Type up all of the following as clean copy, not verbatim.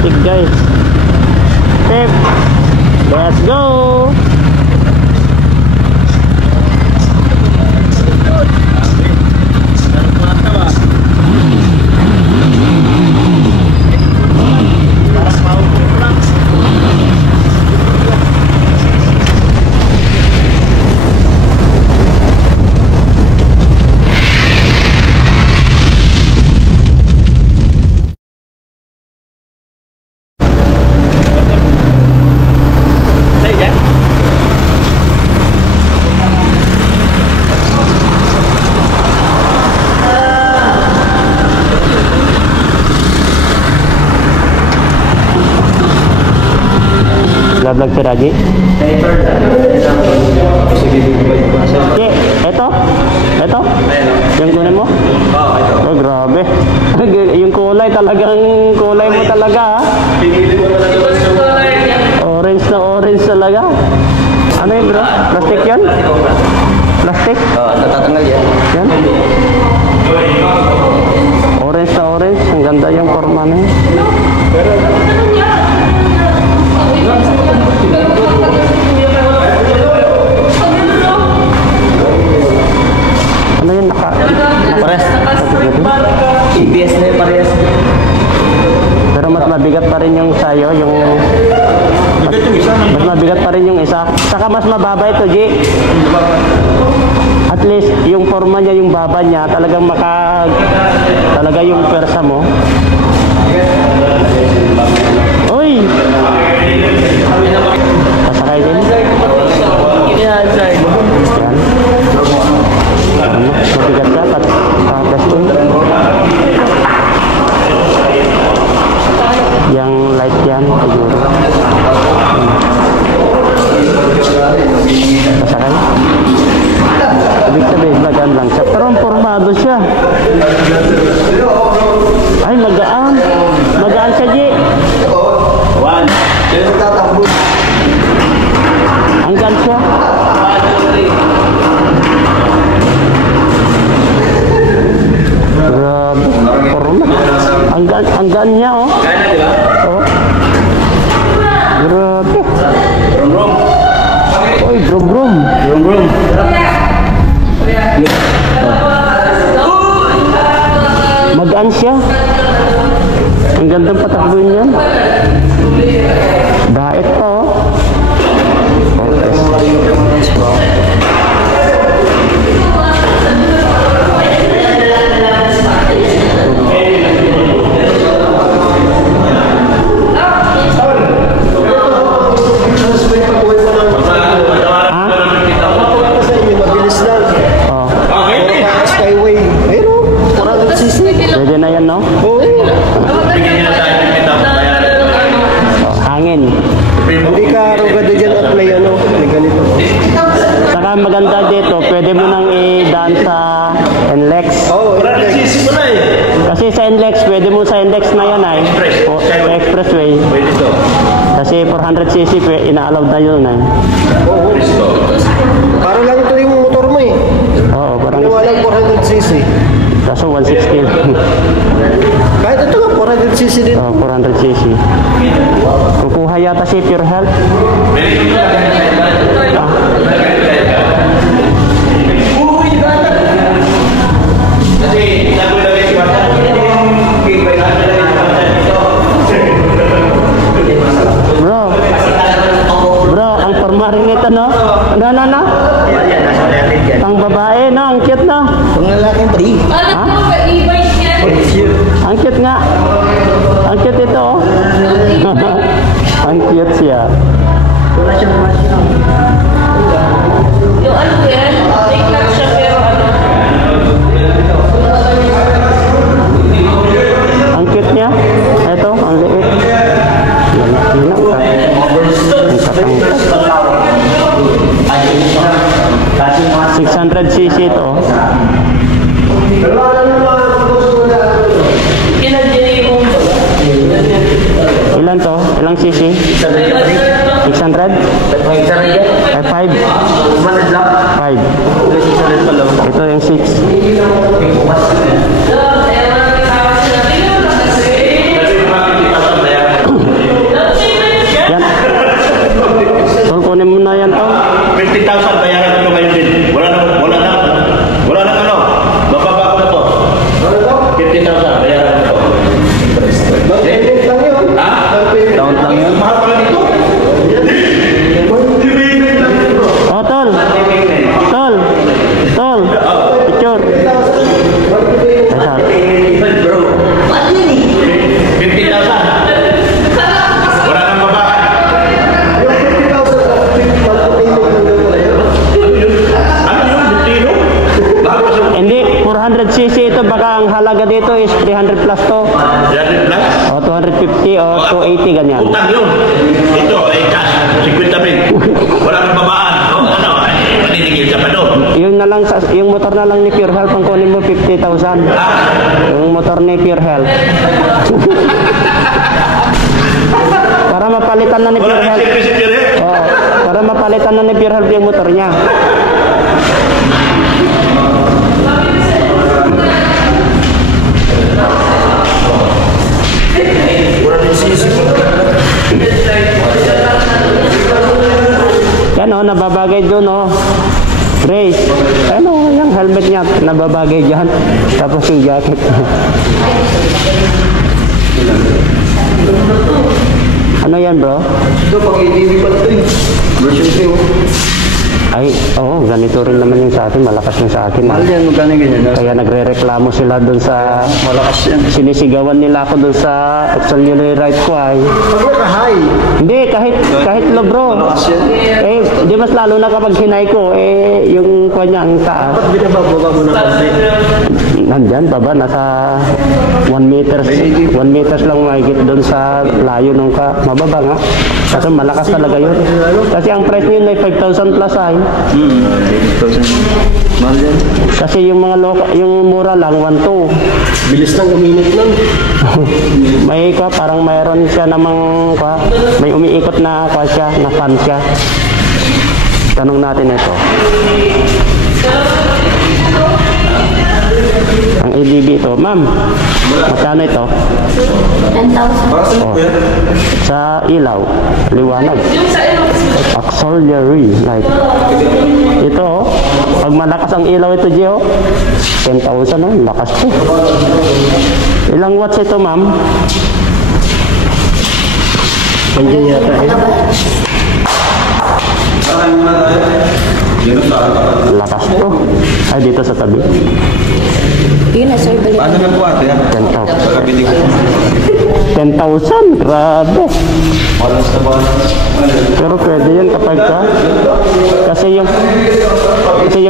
plastic guys. Tip. Let's go. Vlog si Raji. Ito? Yung kunin mo? Oh, grabe. Yung kulay talagang kulay mo talaga ha. Orange na orange talaga. Ano yun bro? Plastic yan? Plastic? Oo, natatanggal yan. Yan? Orange na orange. Ang ganda yung forma na yun. Ano yun? Pares? ABS na yun, pares. Pero mas mabigat pa rin yung sayo, yung... Mas mabigat pa rin yung isa. Saka mas mababa ito, G. At least, yung forma niya, yung baba niya, talagang talaga yung persa mo. Uy! Pasakay din. Yan. Mabigat ka, testing. Yang light yan, siguro. Pasakay. Ibig sabihin, magaan lang siya. Pero formado siya. Ay, magaan. Magaan siya, G. Hanggang siya. Grabe. Hanggang niya, oh. Oh. Grabe. Oy, brum. Magaan siya. Ang gandang patakbuhin niya. Dait pa, oh. Pwede na yan, no? Oo. Hangin. Hindi ka arugado dyan at may ano, may ganito. Saka maganda dito, pwede mo nang i-daan sa NLEX. Oo, NLEX. Kasi sa NLEX, pwede mo sa NLEX na yan ay. Sa expressway. Kasi 400cc, ina-allow na yun ay. Oo. Parang lang ito yung motor mo eh. Oo, parang... Walang 400cc. Kaso 160. Kahit ito nga, 400cc din. Oo, 400cc. Kukuha yata si Pure Health. Bro, ang formarin nito, no? Ano? Pang babae, no? Ang cute, no? Pang lalaki, pre. Ha? Ang cute nga. Ang cute ito, oh. Ang cute siya. Wala siyang masya. Yung ano yan, TikTok siya pero ano. Ang cute niya. Ito, ang liit. Ang 600cc ito. Ilan to? Ilang cc? 600? 5? 5. Ito yung 6. dito is 300 plus to. 300 plus? O 250 o 280 ganyan. Utang yun. Ito, cash. 50 mil. Wala kang babaan. Maninigil ka pa doon. Yung motor na lang ni Pure Health ang kunin mo 50,000. Yung motor ni Pure Health. Para mapalitan na ni Wala Pure kang Health. service si Pure Health. Oo, para mapalitan na ni Pure Health yung motor niya. Yan o, nababagay doon o. Grace. Ano, yung helmet niya, nababagay dyan. Tapos yung jacket. Ano yan, bro? Ito, pang ATV pa ito eh. Version 2. Ay, oo, ganito rin naman yung sa akin. Malakas yung sa akin. Mahal yan, magkano ganyan? Kaya nagre-reklamo sila doon sa... Malakas yan. Sinisigawan nila ako doon sa auxiliary right ko ay. Pag naka-high. Hindi, kahit lo bro. Malakas yan. Eh, di mas lalo na kapag hinay ko, eh, yung kanya ang taas. Ba't binababa mo na konti? Nandyan, baba, nasa 1 meters. 1 meters lang mahigit doon sa layo nung mababa nga. Kasi malakas talaga yun. Kasi ang price niyo ay 5,000 plus ay. 8,000. Mahal yan. Kasi yung mga yung mura lang, 1,2. Bilis lang uminit lang. May parang mayroon siya namang may umiikot na siya, na fan siya. Tanong natin ito. Ang ADB ito, ma'am. Magkano ito? 10,000. Oh. Sa ilaw, liwanag. Yung sa ilo. Auxiliary light. Ito, pag malakas ang ilaw ito, Gio, 10,000 lakas to. Ilang watts ito, ma'am? Ganyan yata eh. Lakas to. Ay, dito sa tabi. Yun na, sir. Balik. Paano nang kuwate yan? 10,000. Kabili ko. 10,000? Grabe. Malas na ba? Pero pwede yan kapag kasi yung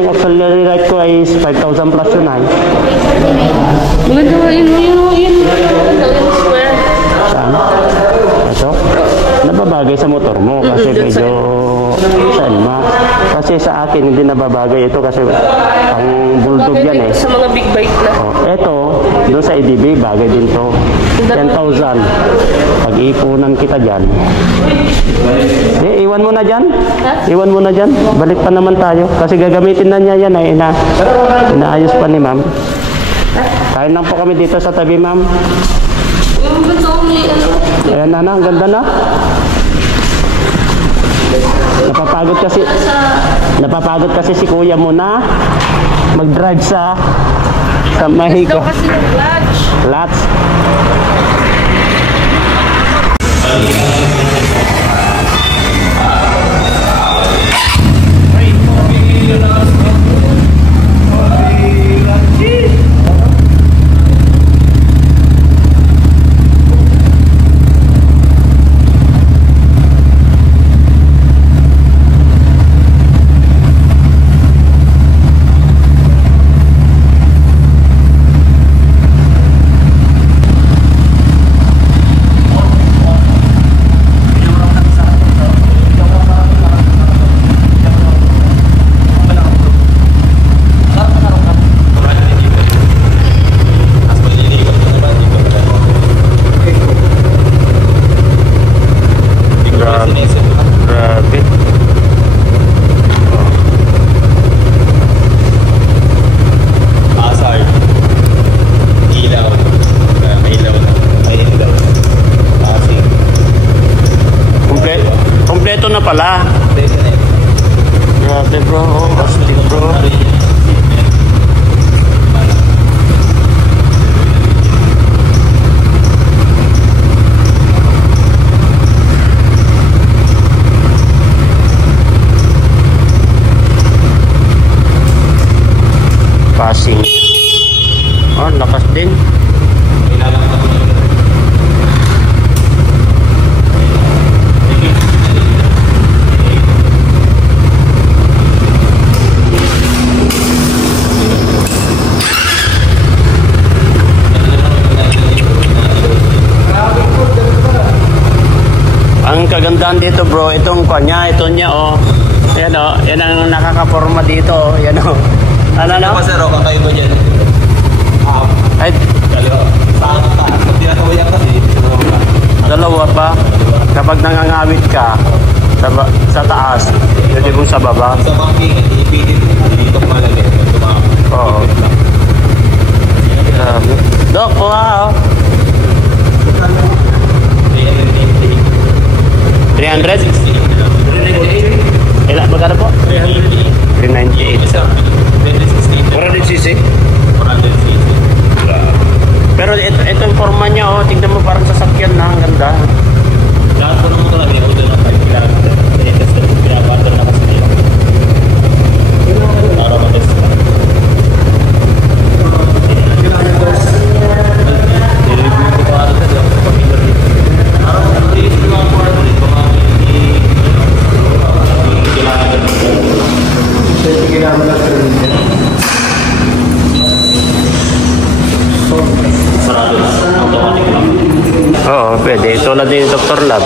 auxiliary light ko ay 5,000 plus yun ay. Maganda nga yun. Square. Saan? Ito? Nababagay sa motor mo kasi medyo saan ma. Kasi sa akin hindi nababagay ito kasi ang bulldog yan eh. Sa mga big bike na. Oh, ito, doon sa EDB, bagay din to. 10,000. Pag-iipunan kita dyan. Iwan mo na dyan. Iwan mo na dyan. Balik pa naman tayo. Kasi gagamitin na niya yan eh. Inaayos pa ni ma'am. Kain lang po kami dito sa tabi, ma'am. Yung gusto ko may ano. Ayan na, ang ganda na. Napapagod kasi si kuya mo na mag-drive sa Mexico. Daw kasi yung clutch. Lots. Grabe. Asar. Ilaw. May ilaw na. May ilaw. Asing. Kompleto na pala. Grabe bro. Astig bro. Passing. Oh, lakas din. kagandahan dito bro, itong kanya, ito niya oh. Yan oh, yan ang nakakaporma dito oh. Yan oh. Ano na? Sir, kakaiba dyan. Ay, Dalawa. Pag tinatawayan kasi, dalawa pa. Kapag nangangawit ka sa taas, pwede kong sa baba. sa banking, ipitin dito malagay. Oo. Grabe. Dok, wow. 300? Ilan? Magkano po? 398. 400cc? Pero ito yung forma niya, oh. Tingnan mo parang sasakyan na. Ang ganda. Lahat ko naman talaga, order ng 5 kilometer. Test na pinapater na kasi nila. Para matest na. Nilibig ko pa rin sa pag-ibar dito. Parang matiis yung mga kwarto dito. Mga sarado na. Automatic lang. Oo, pwede. Tulad din yung Dr. Lab.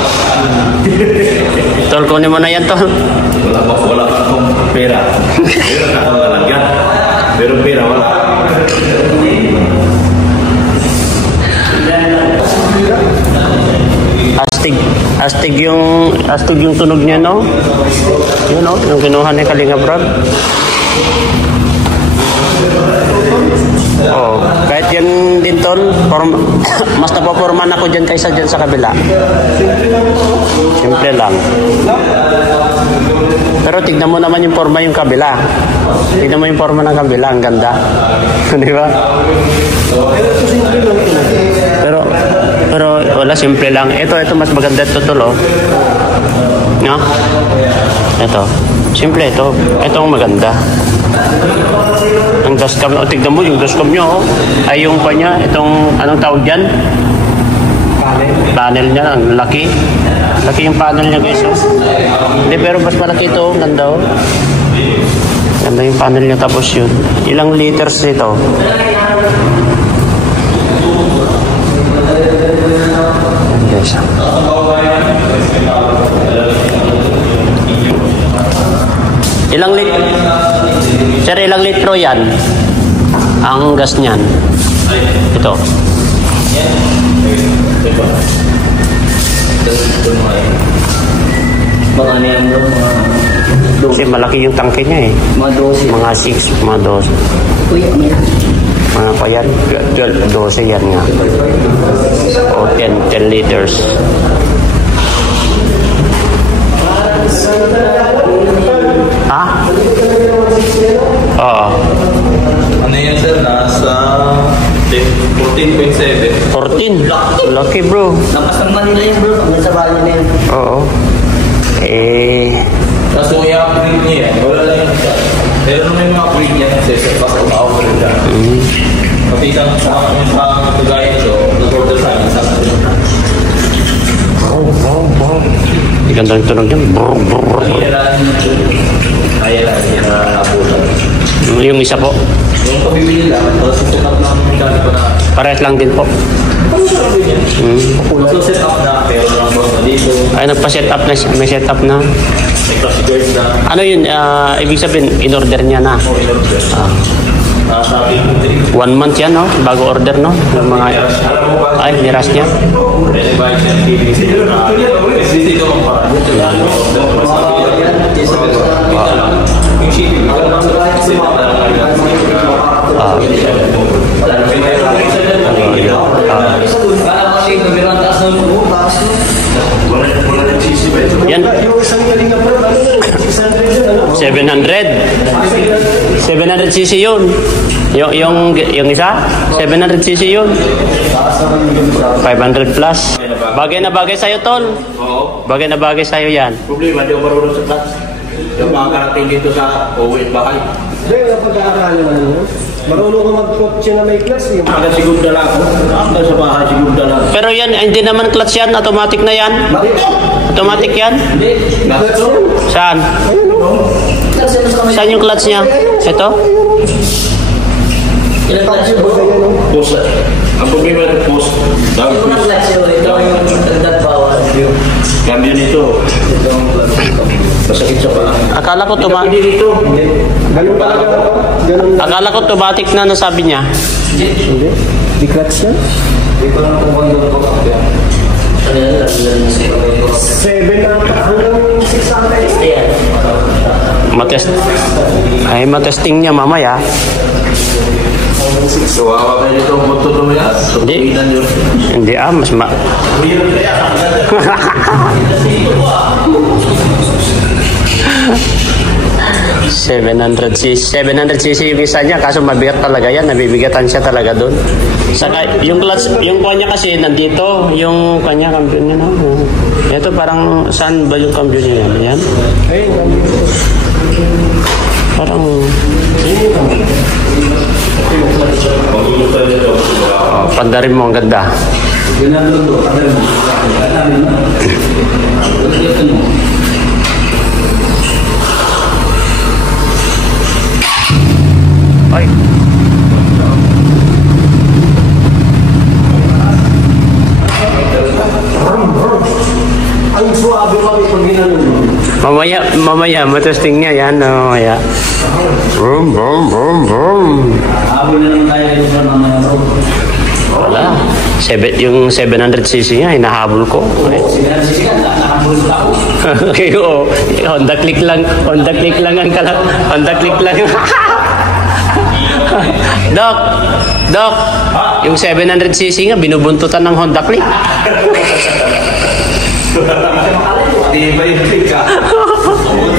Tol, kunin mo na yan, Tol. Wala pa akong pera. Meron na akong lalagyan. Pero pera wala. Astig yung tunog niya, no? Yun, no? Yung kinuha ni Kalinga Brad. Oh, kahit yan din, Tol, mas napaporman ako dyan kaysa dyan sa kabila. Simple lang. Pero tignan mo naman yung forma yung kabila. Tignan mo yung forma ng kabila, ang ganda. Di ba? Pero wala, simple lang. Ito mas maganda ito, Tol, oh. No? Ito. Simple ito. Ito ang maganda. Ang dashcam, tignan mo yung dashcam nyo, oh. Ay yung pa niya, itong, anong tawag dyan? Panel niya, ang laki. Laki yung panel niya, guys, oh. Hindi, pero mas malaki ito, oh. Ganda, oh. Ganda yung panel niya, tapos yun. Ilang liters ito? Guys, ilang litro yan? Ang gas niyan. Ito. Baka niyan bro, Kasi malaki yung tangke niya eh. mga 12. Mga 6, mga 12. Mga pa yan? 12, 12 yan nga. O 10 liters. Ha? Oo. Ano yan sir? Nasa 14.7. 14. Lucky bro. Lakas ng Manila yun bro, hanggang sa bali na yun. Oo. Kaso i-upgrade niya yan. Wala lang yung isa. Pero nung may mga upgrade niya, kasi pas upgrade ka. Pati isang sa kagayan ko, nag-order sa amin, sa akin. Ganda yung tunog niya. Kaya lang, yung nabutan. Yung isa po. Yung pabibili lang, tapos set up ng dati ko na. Parehas lang din po. So set up na, pero lang boss na dito. Ay, nagpa-set up na siya. May set up na. May class girls na. Ano yun? Ibig sabihin, in-order niya na. O, in-order. Sabi ko, 1 month yan, no? Bago order, no? Yung mga... Ay, niras niya. invite ng TV na dito ang parang yung shipping kasi yan. 700cc yun. Yung isa, 700cc yun. 500 plus. Bagay na bagay sa'yo, Tol. Oo. Bagay na bagay sa'yo yan. Problema, di ako marunong sa class. Yung mga karating dito sa uwi at bahay. Hindi, napag-aaralan mo na. Marunong ka mag-coach na may class eh. Hanggang segunda lang ako. Hanggang sa bahay, segunda lang. Pero yan, hindi naman clutch yan. Automatic na yan. Automatic yan. Saan? Saan yung clutch niya? Ito? Ilang clutch bro? Post. Ang problema ng post. Dahil post. Ito yung dagdag bawal. Kaya Cambio nito. Masakit sa paa. Akala ko Hindi dito. Ganun talaga. Ganun lang. Akala ko automatic na nasabi niya. Hindi. Di clutch yan. Dito lang kung ano ko. 7 na hanggang 600. Matesting niya mamaya. So, ako kayo dito ang magtutuloy yan. So, Hindi. inan yun. Hindi mas Mayroon kaya. 700cc yung isa niya, kaso mabigat talaga yan, nabibigatan siya talaga doon. Saka yung clutch, yung kanya kasi nandito, yung kanya cambio niya na. Ito parang saan ba yung cambio niya yan? Yan? Parang Magtutulog dito. pandarin mo ang ganda. Ay. Ang suwabe kami pag ginanong. Mamaya, matesting niya yan, mamaya. Vroom, vroom, vroom, vroom. Habol na naman tayo dito sa mga bro. Wala. Yung 700cc nga, hinahabol ko. Sisigan, nakabulog ako. Oo, Honda Click lang ang Honda Click lang. Doc, yung 700cc nga, binubuntutan ng Honda Click. Di ba yung ka?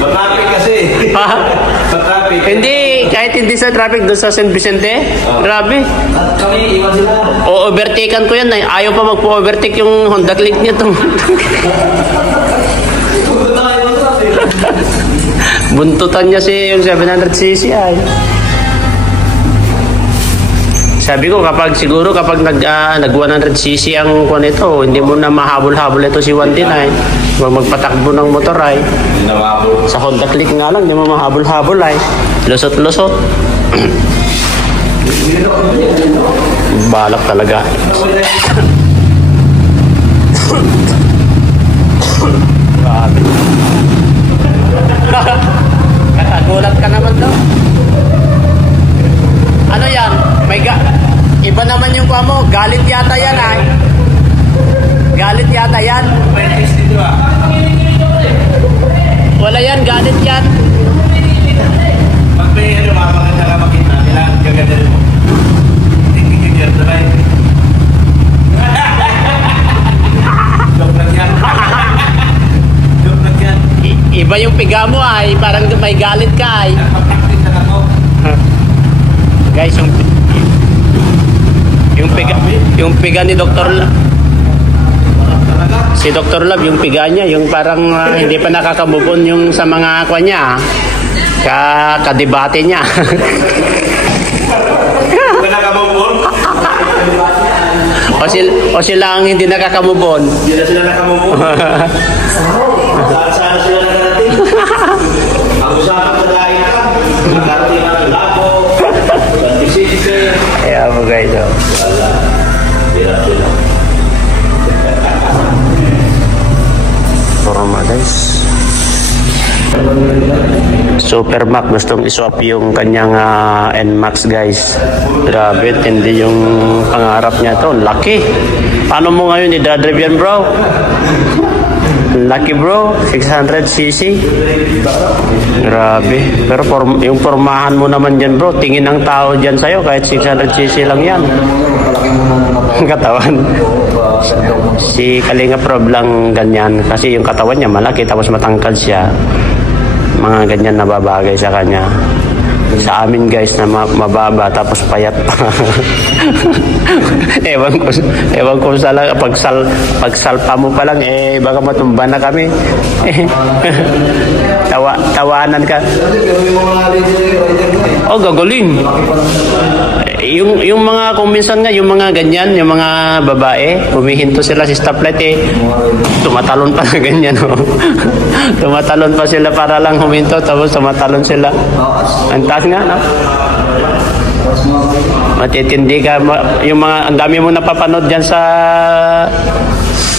Matraffic kasi. Matraffic. Hindi, kahit hindi sa traffic doon sa San Vicente, grabe. At kami, iwan sila. O-overtaken ko yan, ayaw pa magpo-overtake yung Honda Click niya to. Buntutan niya si yung 700cc ay. Sabi ko kapag nag 100cc ang kuwan ito, hindi mo na mahabol-habol ito si 119. Huwag magpatakbo ng motor ay. Namabot. Sa Honda Click nga lang, hindi mo mahabol-habol ay. Lusot-lusot. Balak talaga. Grabe. Katagulat ka naman daw. Ano yan? Iba naman yung kuha mo. Galit yata yan ay. Galit yata yan. Wala yan, galit yan. Pag may ano, maganda ka makita nila. Gaganda rin mo. Hindi nyo dyan sabay. Joke lang yan. Joke lang yan. Iba yung piga mo ay. Parang may galit ka ay. Napapraktis na ako. Guys, yung piga ni Dr. Love. Si Dr. Love, yung piga niya, yung parang hindi pa nakakamubon yung sa mga kwa niya. Kadebate niya. Kung nakamubon, o sila ang hindi nakakamubon. hindi na sila nakamubon. Saan sila nakarating? Ang usapan sa dahil ka. Nakarating ang labo. Antisipin. Kaya mo guys. Wala. Hirap sila. Forma guys. Super Mac gustong iswap yung kanyang NMAX guys. Grabe, hindi yung pangarap niya to. Laki. Paano mo ngayon i-drive yan bro? Lucky bro, 600cc. Grabe. Pero yung pormahan mo naman dyan bro, tingin ng tao dyan sa'yo kahit 600cc lang yan. Katawan. Si Kalinga Prob lang ganyan kasi yung katawan niya malaki tapos matangkad siya. Mga ganyan na babagay sa kanya. Sa amin guys na mababa tapos payat pa. ewan ko sa lang pagsalpa mo pa lang baka matumba na kami. Tawanan ka. Oh, gagaling. Yung mga kung minsan nga yung mga ganyan, yung mga babae, humihinto sila sa stoplight tumatalon pa na ganyan tumatalon pa sila para lang huminto tapos tumatalon sila. Ang taas nga, no? Matitindi ka yung mga ang dami mo napapanood diyan sa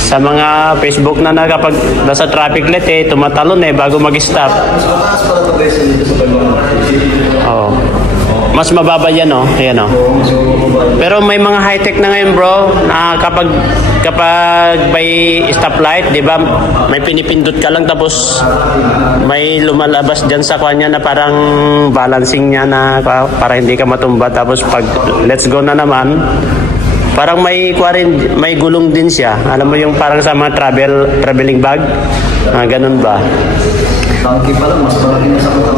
Sa mga Facebook na kapag nasa traffic light eh, tumatalon eh bago mag-stop. Taas pala ito guys, dito sa Palma. Oo. Mas mababa yan, oh. Ayan, oh. Pero may mga high-tech na ngayon, bro, na kapag may stoplight, di ba, may pinipindot ka lang tapos may lumalabas dyan sa kanya na parang balancing niya na para hindi ka matumba. Tapos pag let's go na naman, parang may gulong din siya. Alam mo yung parang sa mga traveling bag? Ganun ba? Tangki pa lang, mas malaki na sa mga.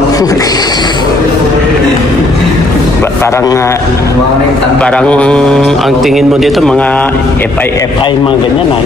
Parang ang tingin mo dito mga FI mga ganyan ah.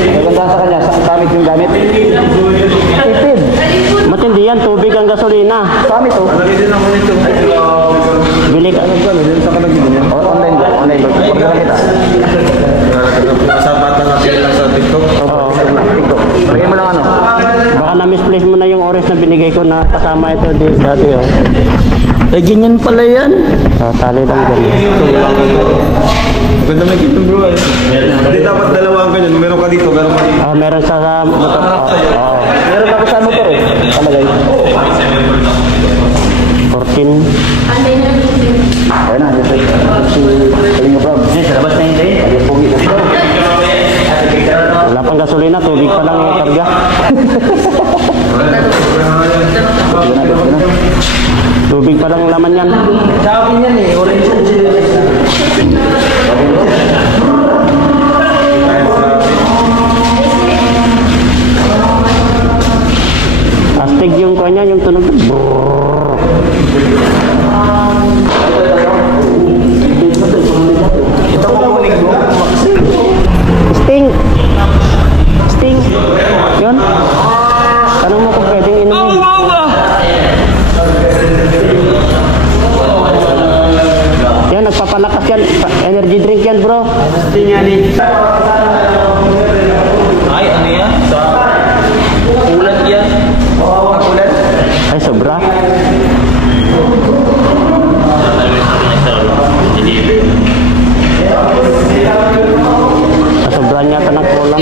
Maganda sa kanya, saan gamit yung gamit? Tipid. Matindi yan, tubig ang gasolina. Gamit oh. Bili ka. Online ba? Online ba? Pagkala kita. Nasa bata na sila lang sa TikTok. Oo. TikTok. Lagay mo lang ano. Baka na-misplace mo na yung oras na binigay ko na kasama ito dati oh. Eh, ganyan pala yan. Tali lang ganyan. Ganda may kitong bro. Hindi dapat dalawa ang ganyan. Meron ka dito, meron ka dito. Meron sa motor. Meron ako sa motor eh. Palagay. 14. Ayun na, dito. Kaling mo bro. Sa labas na hindi. Ayun, pugi na bro. Wala pang gasolina, tubig pa lang yung karga. Tubig pa lang laman yan. Sabi niyan eh, orange and Astig yung kanya, yung tunog. Brrrr. ito ko kunig bro. Sting. Sting. Yun. Tanong mo kung pwedeng inumin. Yan, nagpapalakas yan. Energy drink yan, bro. Ay, ano yan? Sa ulan yan. Ulan? Ay, sobra. Sobra niya ka ng kulang.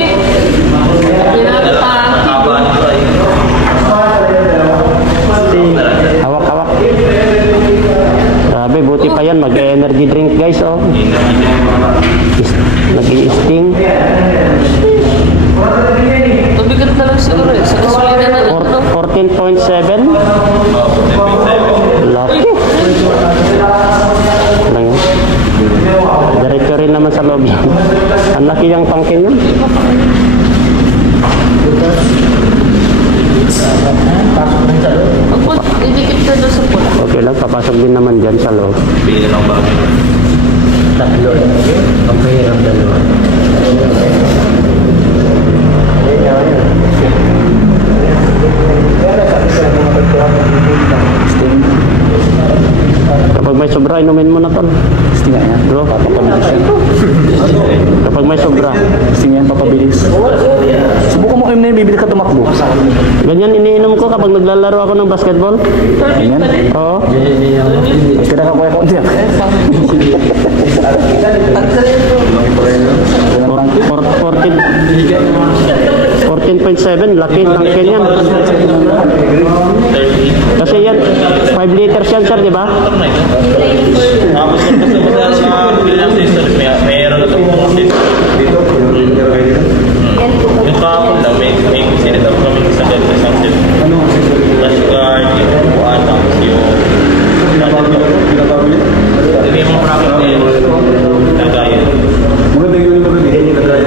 Hawak-hawak. Grabe, buti pa yan. Mag-energy drink, guys, oh. Nag-i-sting. Mabigat na lang siguro eh. Sa gasolina na lang. 14.7. Laki. Lang yun. Diretso rin naman sa loob yan. Ang laki yung tangke yun. Pagpun, idikit ka doon sa pula. Okay lang, papasok din naman dyan sa loob. Bili na lang ba? Tatlo. Pagkahirap dalawa. Kapag may sobra, inumin mo na tol. Gusto nga yan. Bro, Papabilis yan. kapag may sobra. Gusto nga yan, papabilis. Subukan mo kayo na yung bibili ka tumakbo. Ganyan iniinom ko kapag naglalaro ako ng basketball. Ganyan. Oo. Kaya ka kuya konti yan. 14.7, laki ng Kenyan. Kasi yan, 5 liters yan, sir, di ba? Tapos kung gusto mo sa Pilipinas Sister, mayroon na ito po dito. Yung kahapon lang, may sinitap kami sa ganito isang set. Flash card, yung upuan, tapos yung hindi mo profit na yun. Nagayan. Maganda yung nagagayan.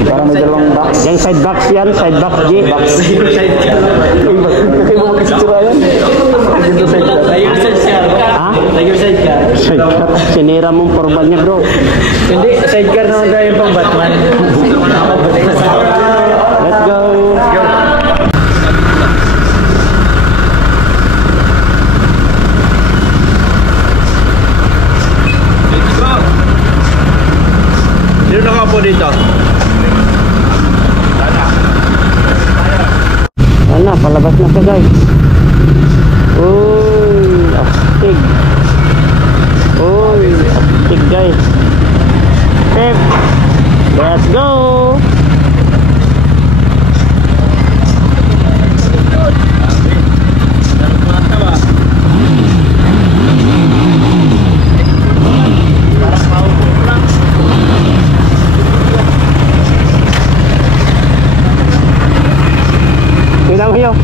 Parang may dalawang box. Yung side box yan, side box G. Kaya mo makisitsura yan. Ha? Sidecar. Sinira mong formal niya, bro. Hindi, sidecar naman tayo pang Batman. Let's go. Palabas na siya guys. Uy, astig. Uy, astig guys. Step. Let's go. Tingnan mo yun.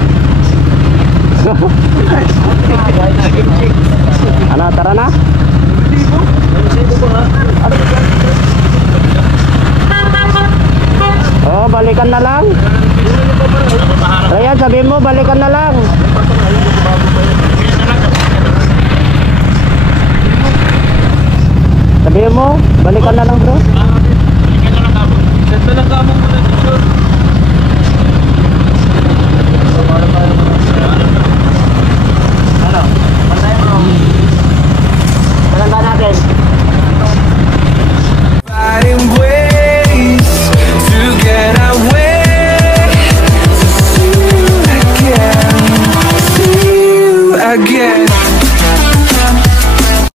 Ano, tara na? Oh, balikan na lang. Ryan, sabihin mo, balikan na lang. Sabihin mo, balikan na lang bro. Send na lang kamo muna